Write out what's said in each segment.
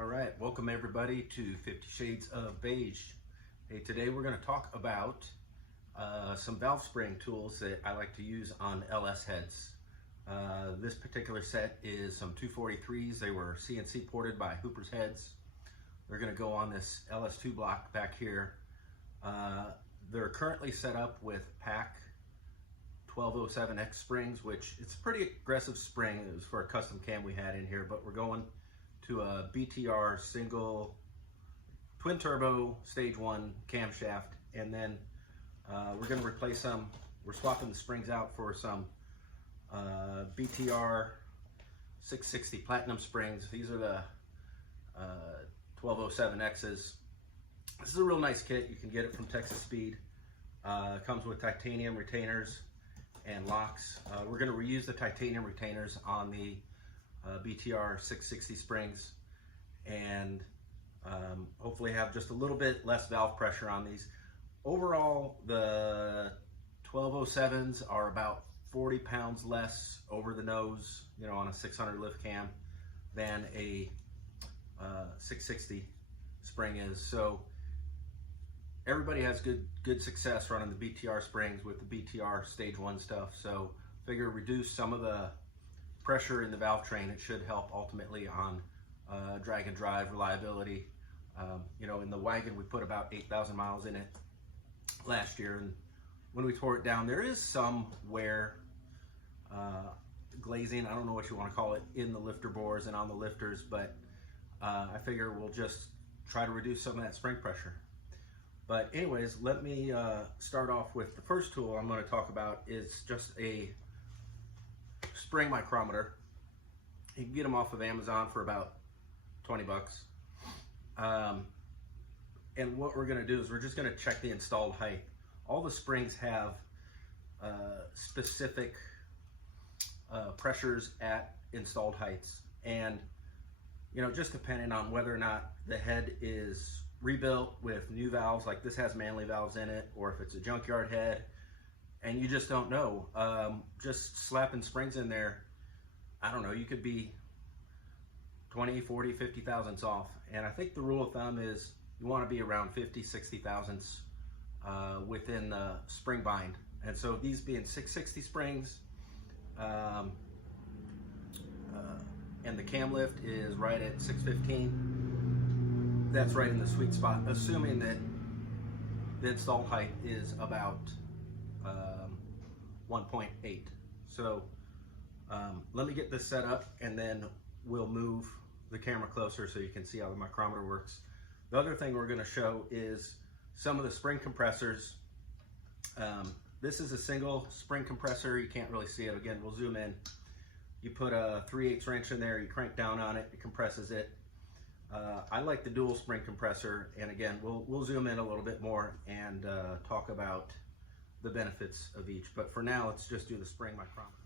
All right, welcome everybody to 50 Shades of Beige. Hey, today we're going to talk about some valve spring tools that I like to use on LS heads. This particular set is some 243s. They were CNC ported by Hooper's heads. They're going to go on this LS2 block back here. They're currently set up with PAC 1207X springs, which it's a pretty aggressive spring. It was for a custom cam we had in here, but we're going to a BTR single twin turbo stage 1 camshaft, and then we're going to replace some. We're swapping the springs out for some BTR 660 platinum springs. These are the 1207X's. This is a real nice kit. You can get it from Texas Speed. It comes with titanium retainers and locks. We're going to reuse the titanium retainers on the BTR 660 springs, and hopefully have just a little bit less valve pressure on these. Overall, the 1207s are about 40 pounds less over the nose, you know, on a 600 lift cam than a 660 spring is. So everybody has good success running the BTR springs with the BTR stage 1 stuff. So figure reduce some of the pressure in the valve train. It should help ultimately on drag and drive reliability. You know, in the wagon we put about 8,000 miles in it last year, and when we tore it down, there is some wear, glazing, I don't know what you want to call it, in the lifter bores and on the lifters, but I figure we'll just try to reduce some of that spring pressure. But anyways, let me start off with the first tool I'm going to talk about. Is just a spring micrometer. You can get them off of Amazon for about 20 bucks. And what we're going to do is we're just going to check the installed height. All the springs have specific pressures at installed heights, and you know, just depending on whether or not the head is rebuilt with new valves, like this has Manley valves in it, or if it's a junkyard head, and you just don't know. Just slapping springs in there, I don't know, you could be 20, 40, 50 thousandths off. And I think the rule of thumb is you want to be around 50, 60 thousandths within the spring bind. And so these being 660 springs, and the cam lift is right at 615. That's right in the sweet spot, assuming that the installed height is about 1.8. So let me get this set up, and then we'll move the camera closer so you can see how the micrometer works. The other thing we're going to show is some of the spring compressors. This is a single spring compressor. You can't really see it. Again, we'll zoom in. You put a 3/8 wrench in there, you crank down on it, it compresses it. I like the dual spring compressor, and again, we'll zoom in a little bit more and talk about the benefits of each. But for now, let's just do the spring micrometer.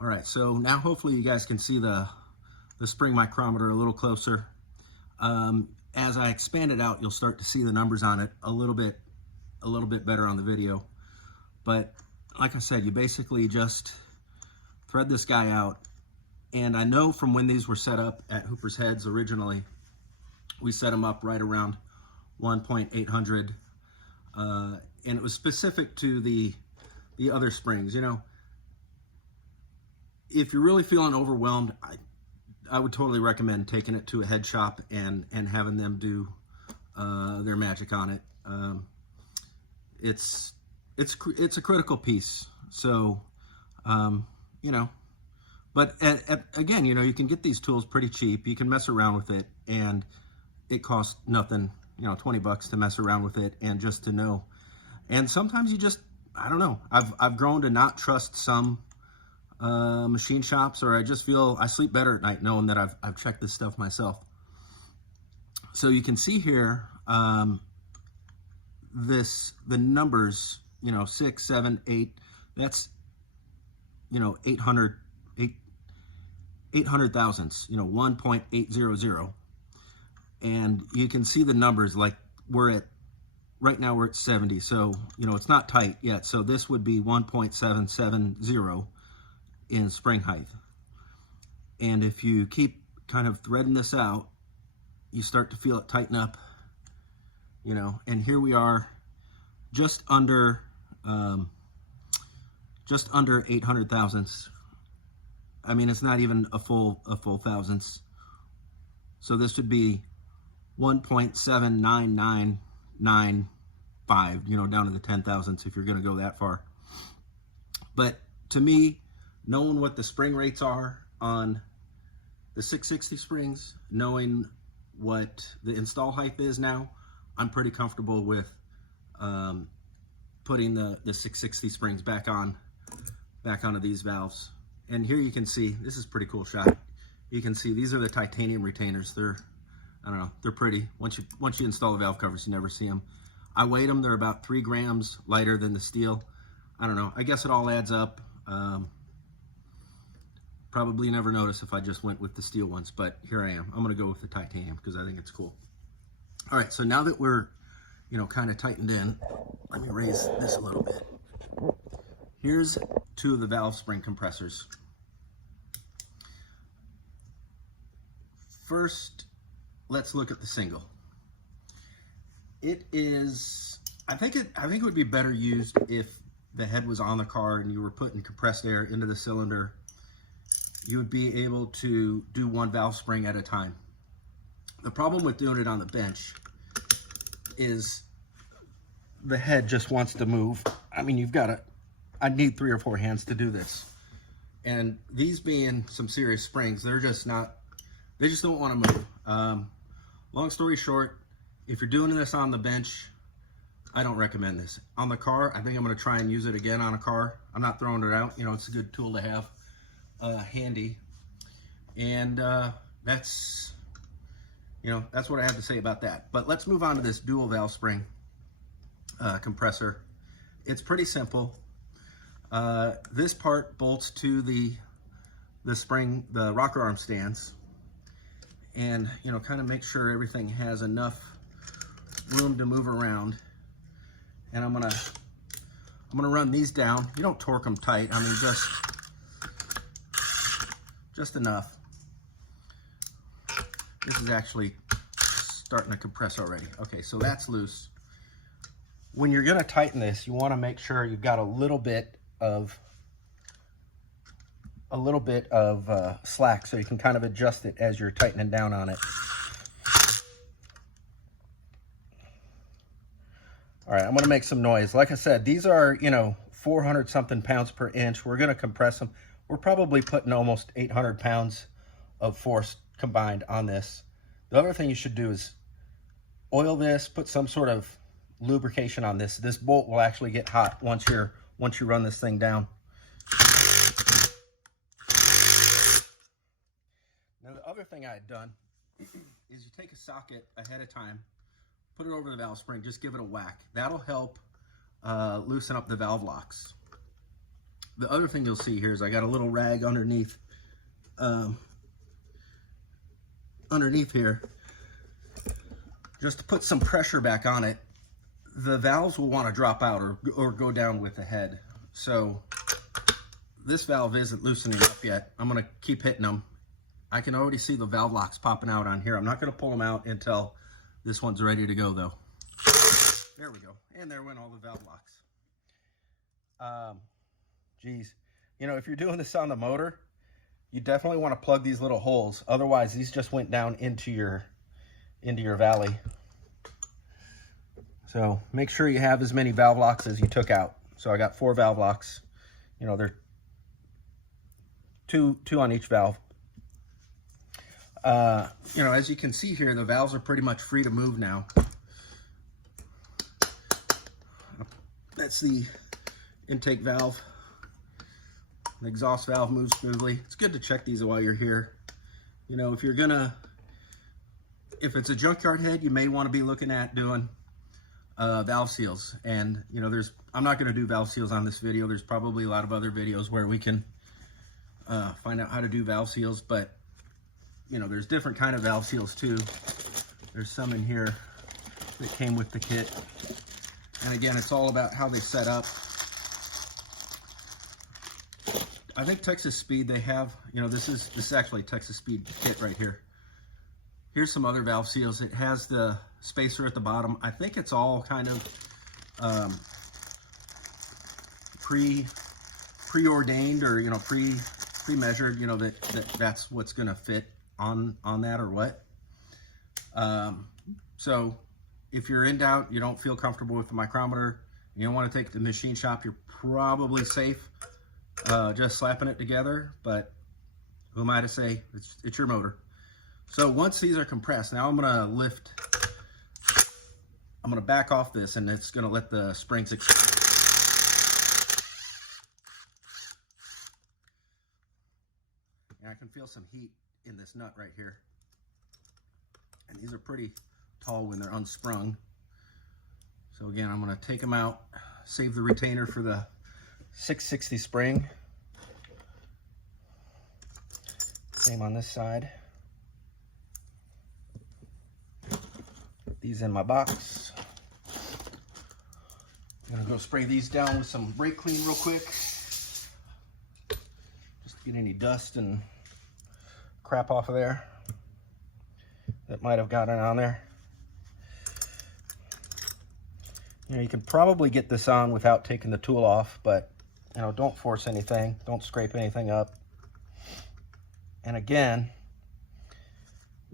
All right, so now hopefully you guys can see the spring micrometer a little closer. As I expand it out, you'll start to see the numbers on it a little bit better on the video. But like I said, you basically just thread this guy out. And I know from when these were set up at Hooper's heads originally, we set them up right around 1.800, and it was specific to the other springs. You know, if you're really feeling overwhelmed, I would totally recommend taking it to a head shop and having them do their magic on it. It's a critical piece. So you know, but again, you know, you can get these tools pretty cheap. You can mess around with it, and it costs nothing, you know, 20 bucks to mess around with it and just to know. And sometimes you just, I don't know, I've grown to not trust some machine shops, or I just feel I sleep better at night knowing that I've checked this stuff myself. So you can see here the numbers, you know, 6, 7, 8, that's, you know, 800 thousandths, you know, 1.800. And you can see the numbers, like right now we're at 70. So, you know, it's not tight yet. So this would be 1.770 in spring height. And if you keep kind of threading this out, you start to feel it tighten up, you know, and here we are just under 800 thousandths. I mean, it's not even a full thousandths. So this would be 1.79995, you know, down to the 10 thousandths if you're going to go that far. But to me, knowing what the spring rates are on the 660 springs, knowing what the install height is now, I'm pretty comfortable with putting the 660 springs back onto these valves. And here you can see, this is a pretty cool shot. You can see these are the titanium retainers. They're, I don't know, they're pretty. Once you install the valve covers, you never see them. I weighed them, they're about 3 grams lighter than the steel. I don't know, I guess it all adds up. Probably never notice if I just went with the steel ones, but here I am. I'm gonna go with the titanium because I think it's cool. All right, so now that we're, you know, kind of tightened in, let me raise this a little bit. Here's 2 of the valve spring compressors. First, let's look at the single. It is, I think it would be better used if the head was on the car and you were putting compressed air into the cylinder. You would be able to do 1 valve spring at a time. The problem with doing it on the bench is the head just wants to move. I mean, I need 3 or 4 hands to do this. And these being some serious springs, they just don't want to move. Long story short, if you're doing this on the bench, I don't recommend this. On the car, I think I'm going to try and use it again on a car. I'm not throwing it out. You know, it's a good tool to have handy. And that's what I have to say about that. But let's move on to this dual valve spring compressor. It's pretty simple. This part bolts to the spring, the rocker arm stands, and you know, kind of make sure everything has enough room to move around. And I'm gonna run these down. You don't torque them tight. I mean, just enough. This is actually starting to compress already. Okay, so that's loose. When you're gonna tighten this, you want to make sure you've got a little bit of slack, so you can kind of adjust it as you're tightening down on it. All right, I'm gonna make some noise. Like I said, these are, you know, 400 something pounds per inch. We're gonna compress them. We're probably putting almost 800 pounds of force combined on this. The other thing you should do is oil this, put some sort of lubrication on this. This bolt will actually get hot once you run this thing down. Now the other thing I had done is you take a socket ahead of time, put it over the valve spring, just give it a whack. That'll help loosen up the valve locks. The other thing you'll see here is I got a little rag underneath here, just to put some pressure back on it. The valves will want to drop out or go down with the head. So this valve isn't loosening up yet. I'm going to keep hitting them. I can already see the valve locks popping out on here. I'm not going to pull them out until this one's ready to go though. There we go. And there went all the valve locks. Geez, you know, if you're doing this on the motor, you definitely want to plug these little holes. Otherwise, these just went down into your valley. So make sure you have as many valve locks as you took out. So I got 4 valve locks. You know, they're two on each valve. You know, as you can see here, the valves are pretty much free to move now. That's the intake valve. The exhaust valve moves smoothly. It's good to check these while you're here. You know, if it's a junkyard head, you may want to be looking at doing valve seals. And you know, I'm not going to do valve seals on this video. There's probably a lot of other videos where we can find out how to do valve seals, but you know, there's different kind of valve seals too. There's some in here that came with the kit. And again, it's all about how they set up. I think Texas Speed, they have, you know, this is actually Texas Speed kit right here. Here's some other valve seals. It has the spacer at the bottom. I think it's all kind of preordained, or pre-measured, that's what's gonna fit on that or what. So if you're in doubt, you don't feel comfortable with the micrometer, you don't want to take it to the machine shop, you're probably safe just slapping it together, but who am I to say? It's your motor. So once these are compressed, now I'm gonna back off this, and it's gonna let the springs expand. And I can feel some heat in this nut right here. And these are pretty tall when they're unsprung. So again, I'm gonna take them out, save the retainer for the 660 spring. Same on this side. Put these in my box. I'm gonna go spray these down with some brake clean real quick. Just get any dust and crap off of there that might have gotten on there. You can probably get this on without taking the tool off, but don't force anything, don't scrape anything up. And again,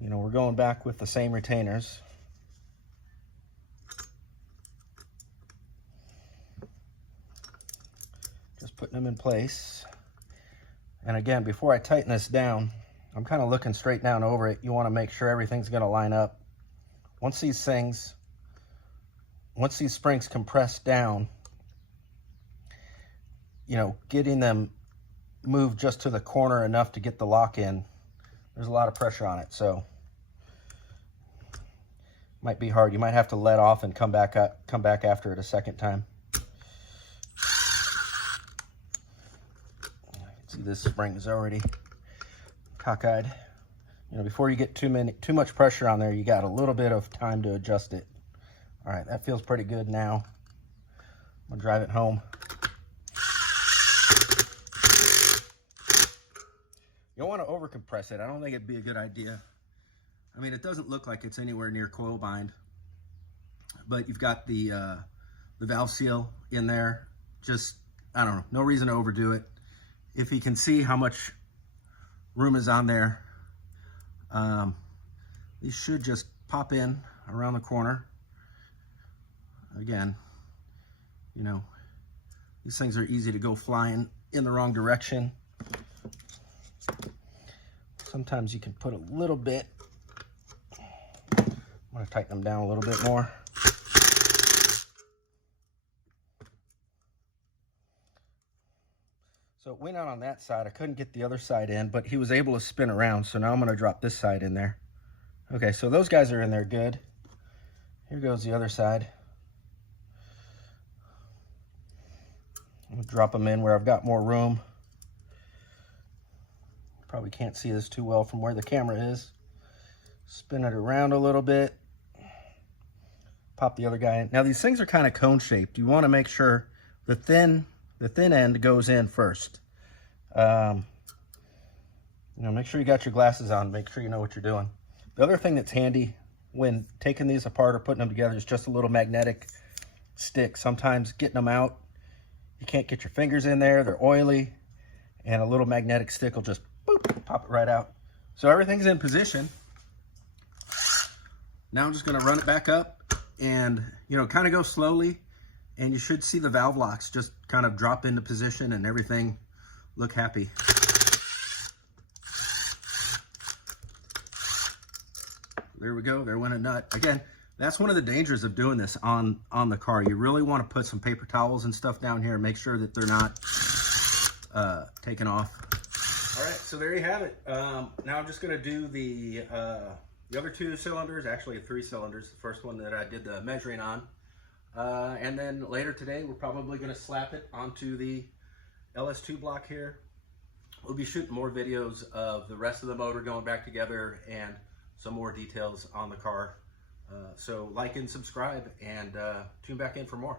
we're going back with the same retainers. Just putting them in place. And again, before I tighten this down, I'm kind of looking straight down over it. You want to make sure everything's going to line up. Once these springs compress down, getting them moved just to the corner enough to get the lock in, there's a lot of pressure on it, so might be hard. You might have to let off and come back after it a second time. I can see this spring is already cockeyed. Before you get too much pressure on there, you got a little bit of time to adjust it. All right, that feels pretty good now. I'm gonna drive it home. You don't want to over compress it. I don't think it'd be a good idea. I mean, it doesn't look like it's anywhere near coil bind, but you've got the valve seal in there. Just, I don't know, no reason to overdo it. If you can see how much room is on there, these should just pop in around the corner. Again, these things are easy to go flying in the wrong direction. Sometimes you can put a little bit. I'm going to tighten them down a little bit more. So it went out on that side. I couldn't get the other side in, but he was able to spin around. So now I'm going to drop this side in there. Okay, so those guys are in there good. Here goes the other side. I'm going to drop them in where I've got more room. Probably can't see this too well from where the camera is. Spin it around a little bit. Pop the other guy in. Now these things are kind of cone shaped. You want to make sure the thin end goes in first. Make sure you got your glasses on. Make sure you know what you're doing. The other thing that's handy when taking these apart or putting them together is just a little magnetic stick. Sometimes getting them out, you can't get your fingers in there. They're oily, and a little magnetic stick will just boop, pop it right out. So everything's in position. Now I'm just going to run it back up and, kind of go slowly, and you should see the valve locks just kind of drop into position and everything look happy. There we go. There went a nut. Again, that's one of the dangers of doing this on the car. You really want to put some paper towels and stuff down here and make sure that they're not taken off. All right, so there you have it. Now I'm just going to do the other 2 cylinders, actually 3 cylinders, the first one that I did the measuring on. And then later today, we're probably going to slap it onto the LS2 block here. We'll be shooting more videos of the rest of the motor going back together and some more details on the car. So like and subscribe, and tune back in for more.